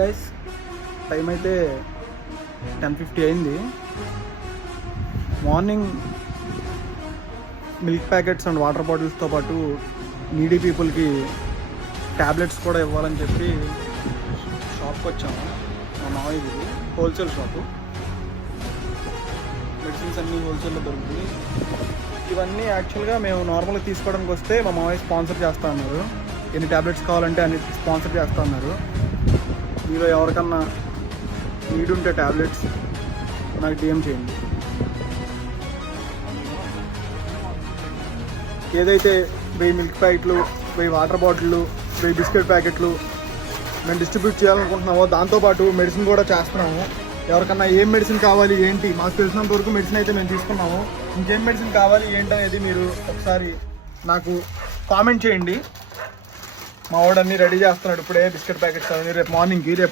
Guys time అయితే 10:50 అయింది. Morning milk packets and water బాటిల్స్తో పాటు నీడీ పీపుల్కి ట్యాబ్లెట్స్ కూడా ఇవ్వాలని చెప్పి షాప్కి వచ్చాము. మా మావయ్యది హోల్సేల్ షాపు, మెడిసిన్స్ అన్నీ హోల్సేల్లో దొరుకుతాయి. ఇవన్నీ యాక్చువల్గా మేము నార్మల్గా తీసుకోవడానికి వస్తే మా మావయ్య స్పాన్సర్ చేస్తూ ఉన్నారు. ఎన్ని ట్యాబ్లెట్స్ కావాలంటే అన్ని స్పాన్సర్ చేస్తూ ఉన్నారు. మీలో ఎవరికన్నా నీడ్ ఉంటే ట్యాబ్లెట్స్ నాకు డిఎం చేయండి. ఏదైతే 1000 మిల్క్ ప్యాకెట్లు, 1000 వాటర్ బాటిళ్ళు, 1000 బిస్కెట్ ప్యాకెట్లు మేము డిస్ట్రిబ్యూట్ చేయాలనుకుంటున్నామో దాంతోపాటు మెడిసిన్ కూడా చేస్తున్నాము. ఎవరికన్నా ఏం మెడిసిన్ కావాలి ఏంటి, మాకు తెలిసినంత వరకు మెడిసిన్ అయితే మేము తీసుకున్నాము. ఇంకేం మెడిసిన్ కావాలి ఏంటి అనేది మీరు ఒకసారి నాకు కామెంట్ చేయండి. మా వాడు అన్నీ రెడీ చేస్తున్నాడు ఇప్పుడే, బిస్కెట్ ప్యాకెట్స్ అన్నీ రేపు మార్నింగ్కి.